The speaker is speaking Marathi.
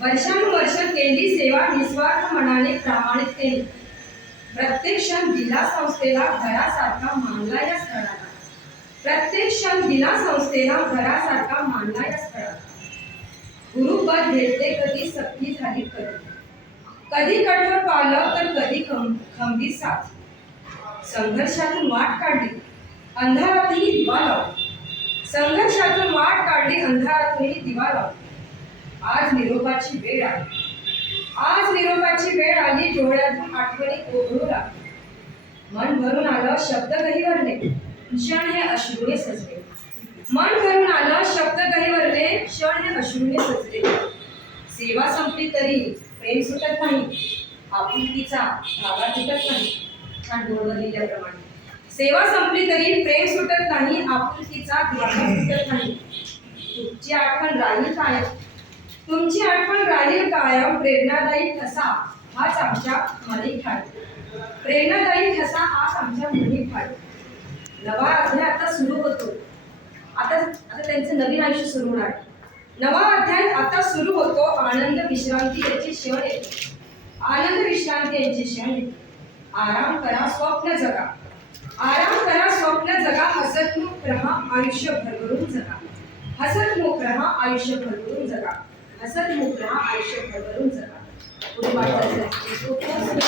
वर्षानुवर्ष केली सेवा निस्वार्थ मनाने प्रामाणिकतेने प्रत्येक क्षण दिला संस्थेला घरासारखा मानला या स्थळाला. प्रत्येक क्षण दिला संस्थेला घरासारखा मानला या स्थळाला. गुरुपद भेटते कधी सक्ती झाली कधी कधी कठोर पावलं तर कधी खं खंबीर साथ. संघर्षातून वाट काढली. अंधारातही दिवा लावली. संघर्षातून वाट काढली अंधारातूनही दिवा लावली आज निरोपाची वेळ आली. आज निरोपाची वेळ आली डोळ्यातून आठवणी ओघळू लागली. मन भरून आलं शब्द गहिवरले क्षण हे अश्रूने सजले. मन भरून आलं शब्द गहिवरले क्षण हे अश्रूने सजले. सेवा संपली तरी प्रेम सुटत नाही. आपुलकीचा धागा तुटत नाही. छान बोर्डवर सेवा संपली तरी प्रेम सुटत नाही. आपुलकीचा धागा तुटत नाही. तुमची आठवण राहील काय तुमची आठवण राहील कायम प्रेरणादायी ठसा हाच आमच्या मनी ठाय प्रेरणादायी ठसा हाच आमच्या मनी ठाय नवा अध्याय आता सुरू होतो. आता आता त्यांचं नवीन आयुष्य सुरू होणार. नवा अध्याय आता सुरू होतो. आनंद विश्रांती याची क्षण येते आनंद विश्रांती यांची क्षण येते आराम करा स्वप्न जगा. आराम करा स्वप्न जगा. हसतमुख रहा आयुष्य भरभरून जगा. हसतमुख रहा आयुष्य भरभरून जगा. हसतमुख रहा आयुष्य भरभरून जगा. पुढे वाटचाल